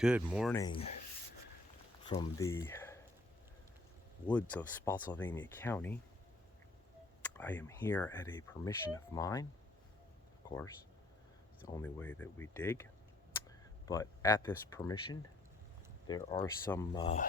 Good morning from the woods of Spotsylvania County. I am here at a permission of mine, of course. It's the only way that we dig. But at this permission, there are some, well,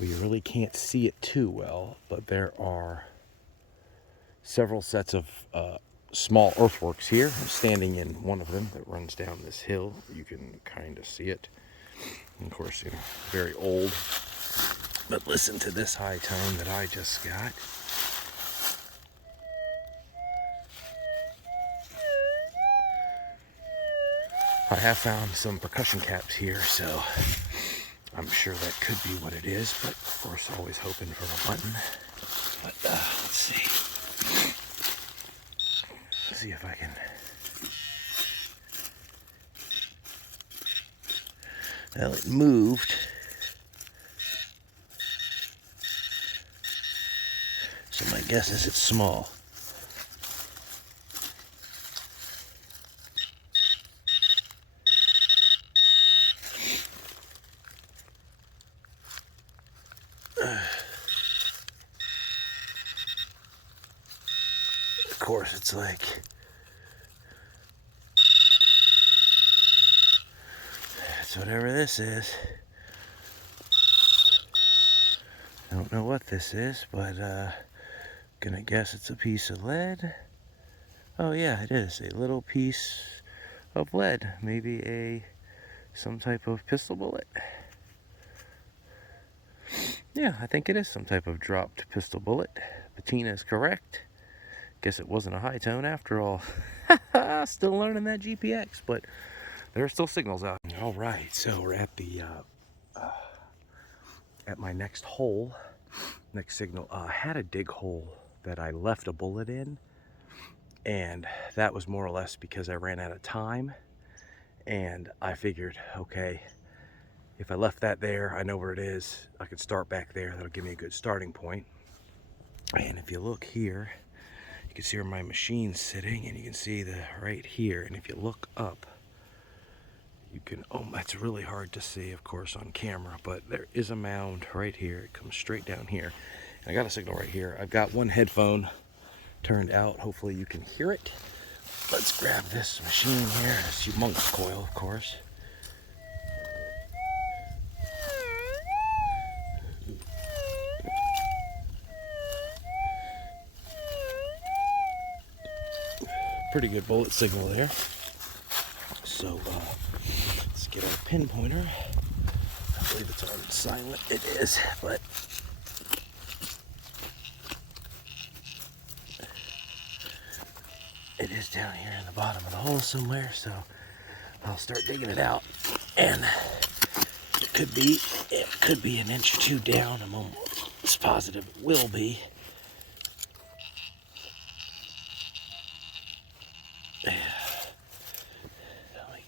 you really can't see it too well, but there are several sets of small earthworks here. I'm standing in one of them that runs down this hill. You can kind of see it. And of course, very old. But listen to this high tone that I just got. I have found some percussion caps here, so I'm sure that could be what it is, but of course always hoping for a button. But let's see. Let's see if I can. Well, it moved. So my guess is it's small. Of course, it's like it's whatever this is. I don't know what this is, but gonna guess it's a piece of lead. Oh yeah, it is a little piece of lead, maybe some type of pistol bullet. Yeah, I think it is some type of dropped pistol bullet. Patina is correct. Guess it wasn't a high tone after all. Still learning that GPX, but there are still signals out. All right, so we're at the at my next hole, next signal. I had a dig hole that I left a bullet in, and that was more or less because I ran out of time. And I figured, okay, if I left that there, I know where it is. I could start back there. That'll give me a good starting point. And if you look here, you can see where my machine's sitting, and you can see the right here. And if you look up, you can, oh, that's really hard to see, of course, on camera, but there is a mound right here. It comes straight down here. And I got a signal right here. I've got one headphone turned out. Hopefully you can hear it. Let's grab this machine here. It's humongous coil, of course. Pretty good bullet signal there. So let's get our pin pointer. I believe it's on silent. It is, but it is down here in the bottom of the hole somewhere. So I'll start digging it out, and it could be an inch or two down. I'm almost positive it will be. I'll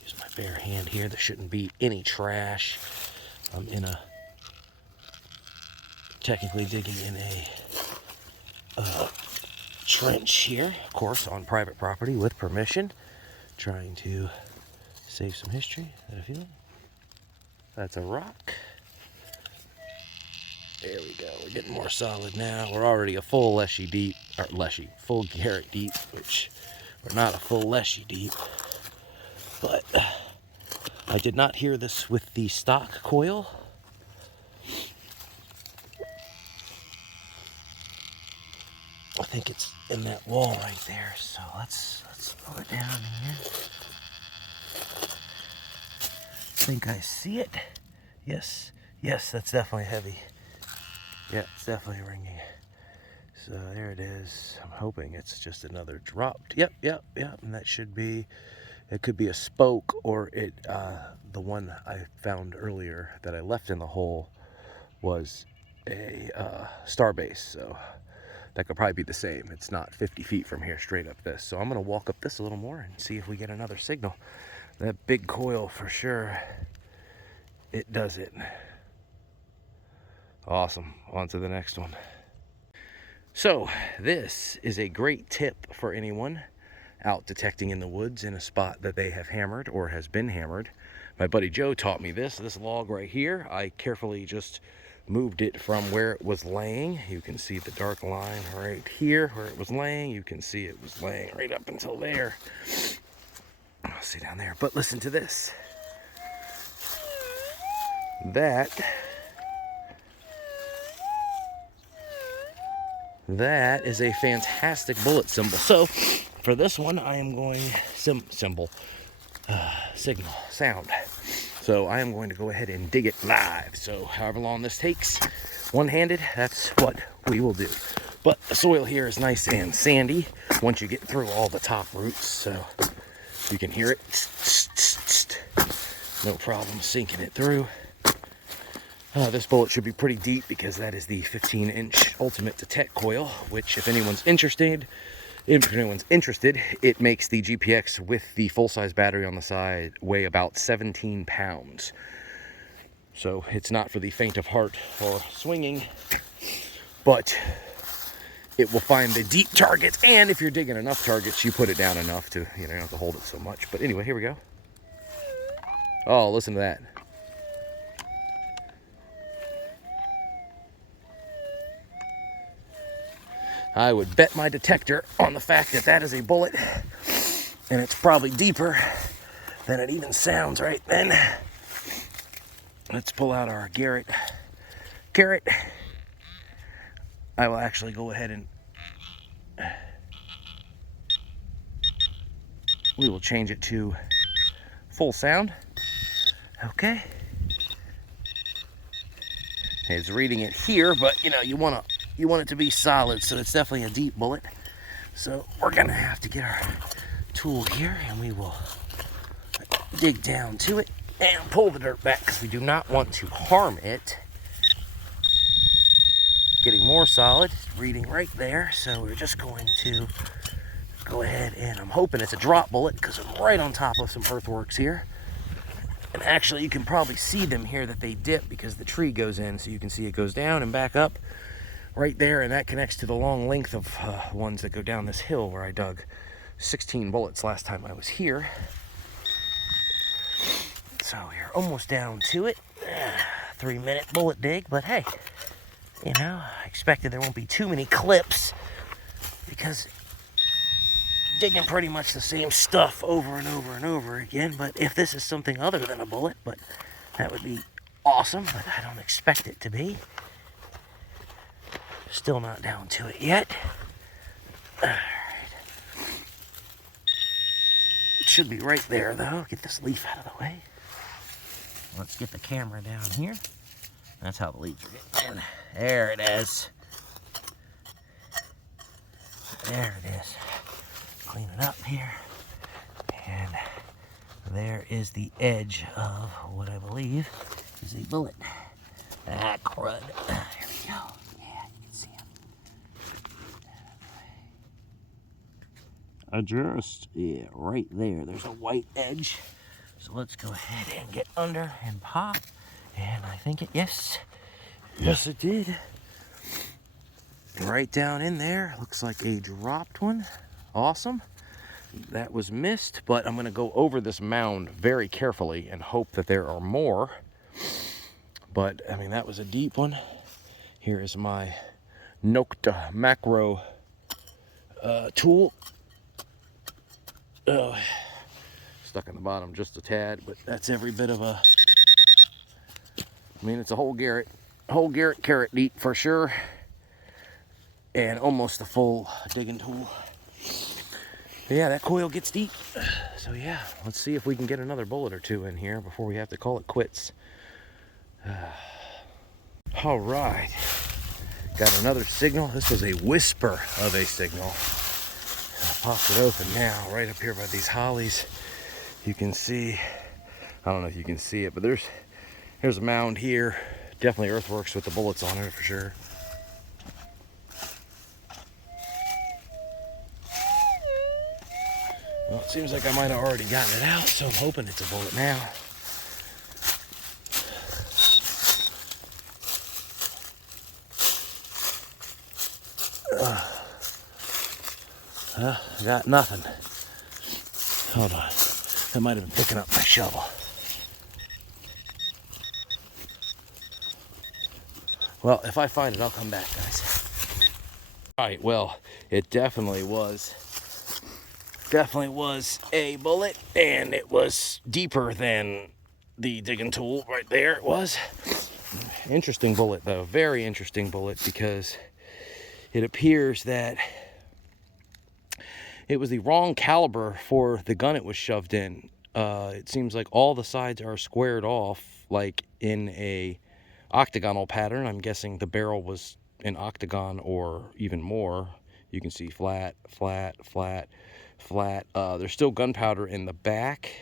use my bare hand here. There shouldn't be any trash. I'm technically digging in a trench here, of course, on private property with permission. Trying to save some history. Is that a feeling? That's a rock. There we go. We're getting more solid now. We're already a full Leshy deep, or Leshy, full Garrett deep, which we're not a full Leshy deep. But I did not hear this with the stock coil. I think it's in that wall right there. So let's pull it down here. I think I see it. Yes, that's definitely heavy. Yeah, it's definitely ringing. So there it is. I'm hoping it's just another dropped. Yep. And that should be. It could be a spoke, or the one I found earlier that I left in the hole was a star base. So that could probably be the same. It's not 50 feet from here straight up this. So I'm gonna walk up this a little more and see if we get another signal. That big coil for sure. It does it. Awesome. On to the next one. So this is a great tip for anyone out detecting in the woods in a spot that they have hammered or has been hammered. My buddy Joe taught me this log right here. I carefully just moved it from where it was laying. You can see the dark line right here where it was laying. You can see it was laying right up until there. I'll see down there. But listen to this. That is a fantastic bullet symbol. So for this one, I am going signal sound. So I am going to go ahead and dig it live. So however long this takes, one-handed, that's what we will do. But the soil here is nice and sandy once you get through all the top roots. So you can hear it. No problem sinking it through. This bullet should be pretty deep because that is the 15-inch Ultimate Detech coil, which if anyone's interested, it makes the GPX with the full-size battery on the side weigh about 17 pounds. So it's not for the faint of heart or swinging, but it will find the deep targets, and if you're digging enough targets, you put it down enough to, you don't have to hold it so much. But anyway, here we go. Oh, listen to that. I would bet my detector on the fact that that is a bullet, and it's probably deeper than it even sounds right then. Let's pull out our carrot. I will actually go ahead and we will change it to full sound. Okay. It's reading it here, but you want it to be solid, so it's definitely a deep bullet. So we're gonna have to get our tool here, and we will dig down to it and pull the dirt back because we do not want to harm it. Getting more solid, reading right there. So we're just going to go ahead, and I'm hoping it's a drop bullet because I'm right on top of some earthworks here. And actually you can probably see them here that they dip because the tree goes in, so you can see it goes down and back up right there, and that connects to the long length of ones that go down this hill where I dug 16 bullets last time I was here. So we're almost down to it. 3-minute bullet dig, but hey, I expected there won't be too many clips because digging pretty much the same stuff over and over and over again. But if this is something other than a bullet, but that would be awesome, but I don't expect it to be. Still not down to it yet. All right. It should be right there though. Get this leaf out of the way. Let's get the camera down here. That's how the leaves are getting in. There it is. There it is. Clean it up here. And there is the edge of what I believe is a bullet. Ah, crud. There we go. Yeah, you can see him. Adjust. Yeah, right there. There's a white edge. So let's go ahead and get under and pop. And I think yes, it did. Right down in there. Looks like a dropped one. Awesome. That was missed, but I'm going to go over this mound very carefully and hope that there are more. But, I mean, that was a deep one. Here is my Nokta macro tool. Stuck in the bottom just a tad, but that's every bit of a... I mean, it's a whole carrot carrot deep for sure. And almost a full digging tool. But yeah, that coil gets deep. So yeah, let's see if we can get another bullet or two in here before we have to call it quits. All right, got another signal. This was a whisper of a signal. I popped it open now, right up here by these hollies. You can see, I don't know if you can see it, but there's a mound here. Definitely earthworks with the bullets on it for sure. Well, it seems like I might have already gotten it out, so I'm hoping it's a bullet now. I got nothing. Hold on. That might have been picking up my shovel. Well, if I find it, I'll come back, guys. All right, well, it definitely was a bullet, and it was deeper than the digging tool right there. It was. Interesting bullet, though. Very interesting bullet, because it appears that it was the wrong caliber for the gun it was shoved in. It seems like all the sides are squared off, like in a octagonal pattern. I'm guessing the barrel was an octagon or even more. You can see flat, flat, flat, flat. There's still gunpowder in the back.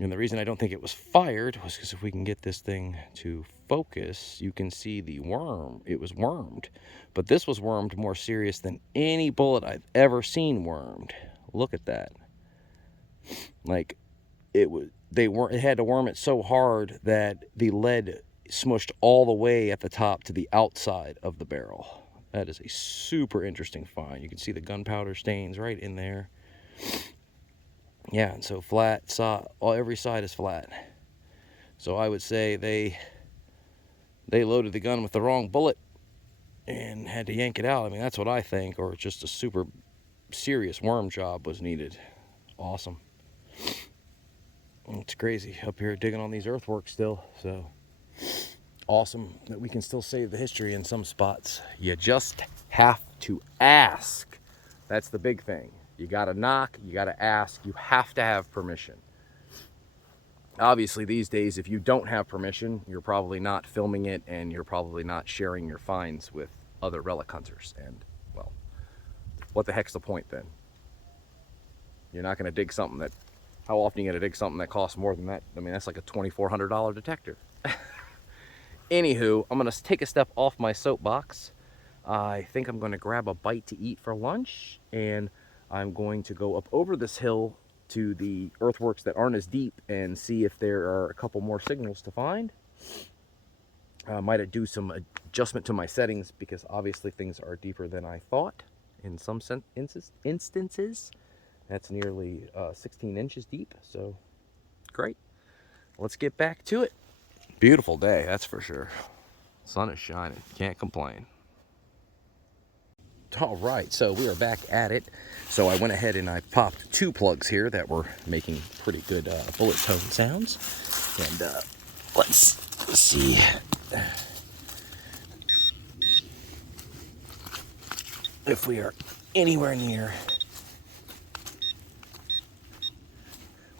And the reason I don't think it was fired was because if we can get this thing to focus, you can see the worm. It was wormed. But this was wormed more serious than any bullet I've ever seen wormed. Look at that. Like, it had to worm it so hard that the lead smushed all the way at the top to the outside of the barrel. That is a super interesting find. You can see the gunpowder stains right in there. Yeah, and so flat, every side is flat. So I would say they loaded the gun with the wrong bullet and had to yank it out. I mean, that's what I think, or just a super serious worm job was needed. Awesome. It's crazy up here digging on these earthworks still, so awesome that we can still save the history in some spots. You just have to ask. That's the big thing. You gotta knock, you gotta ask, you have to have permission. Obviously these days, if you don't have permission, you're probably not filming it, and you're probably not sharing your finds with other relic hunters. And, well, what the heck's the point then? You're not gonna dig something that, how often are you gonna dig something that costs more than that? I mean, that's like a $2,400 detector. Anywho, I'm gonna take a step off my soapbox. I think I'm gonna grab a bite to eat for lunch, and I'm going to go up over this hill to the earthworks that aren't as deep and see if there are a couple more signals to find. I might do some adjustment to my settings, because obviously things are deeper than I thought in some instances. That's nearly 16 inches deep, so great. Let's get back to it. Beautiful day, that's for sure. Sun is shining, can't complain. All right, so we are back at it. So I went ahead and I popped 2 plugs here that were making pretty good bullet tone sounds. And let's see. If we are anywhere near.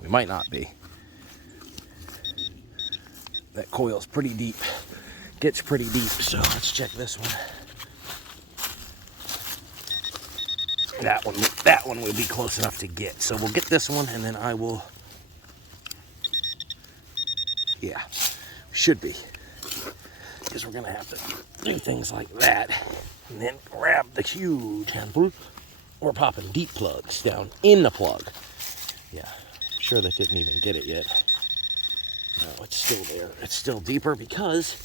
We might not be. That coil's pretty deep. Gets pretty deep, so let's check this one. That one will be close enough to get. So we'll get this one, and then I will, yeah, should be. Because we're gonna have to do things like that, and then grab the huge handful. We're popping deep plugs down in the plug. Yeah, I'm sure that didn't even get it yet. No, it's still there. It's still deeper because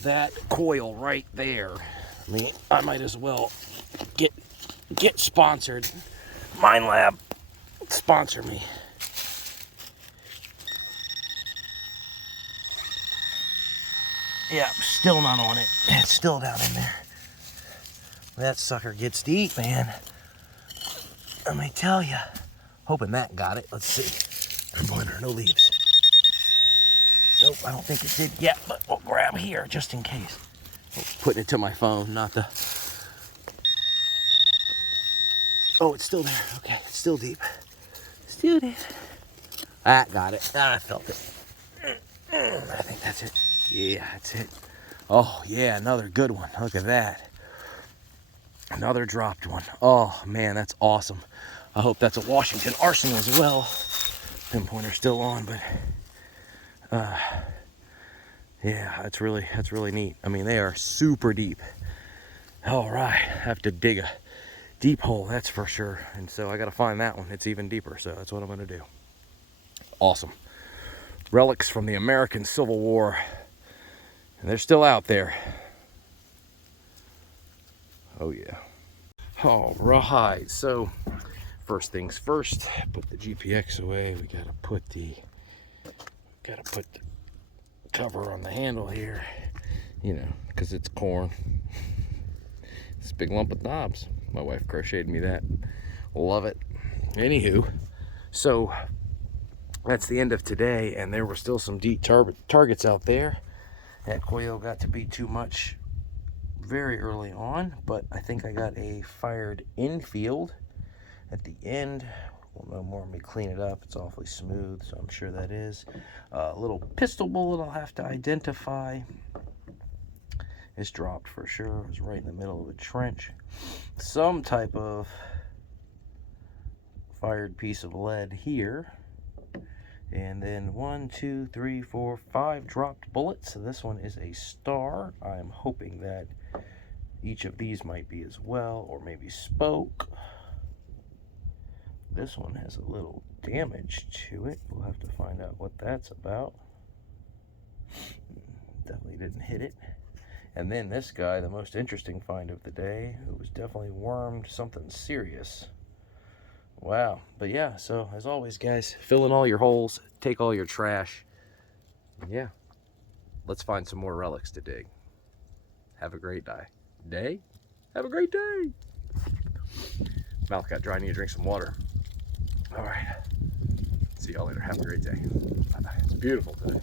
that coil right there. I mean, I might as well get sponsored. Mine Lab, sponsor me. Yeah, still not on it. It's still down in there. That sucker gets deep, man. Let me tell you. Hoping that got it. Let's see. Pointer, no leaves. Nope, I don't think it did yet, but we'll grab here just in case. Putting it to my phone, not the... Oh, it's still there. Okay, it's still deep. Still deep. Ah, got it. Ah, I felt it. I think that's it. Yeah, that's it. Oh, yeah, another good one. Look at that. Another dropped one. Oh, man, that's awesome. I hope that's a Washington Arsenal as well. Pinpointer's still on, but... yeah, that's really neat. I mean, they are super deep. All right, I have to dig a deep hole, that's for sure. And so I got to find that one. It's even deeper, so that's what I'm going to do. Awesome. Relics from the American Civil War. And they're still out there. Oh, yeah. All right, so first things first, put the GPX away. We gotta put the cover on the handle here, you know, because it's corn. This big lump of knobs. My wife crocheted me that. Love it. Anywho, so that's the end of today, and there were still some deep targets out there. That coil got to be too much very early on, but I think I got a fired infield at the end. We'll know more when we clean it up. It's awfully smooth, so I'm sure that is. A little pistol bullet I'll have to identify. It's dropped for sure. It was right in the middle of a trench. Some type of fired piece of lead here. And then 1, 2, 3, 4, 5 dropped bullets. So this one is a star. I'm hoping that each of these might be as well, or maybe spoke. This one has a little damage to it. We'll have to find out what that's about. Definitely didn't hit it. And then this guy, the most interesting find of the day, who was definitely wormed something serious. Wow. But yeah, so as always, guys, fill in all your holes, take all your trash. Yeah, let's find some more relics to dig. Have a great day. Have a great day. Mouth got dry, I need to drink some water. All right. See y'all later. Have a great day. Bye-bye. It's beautiful today.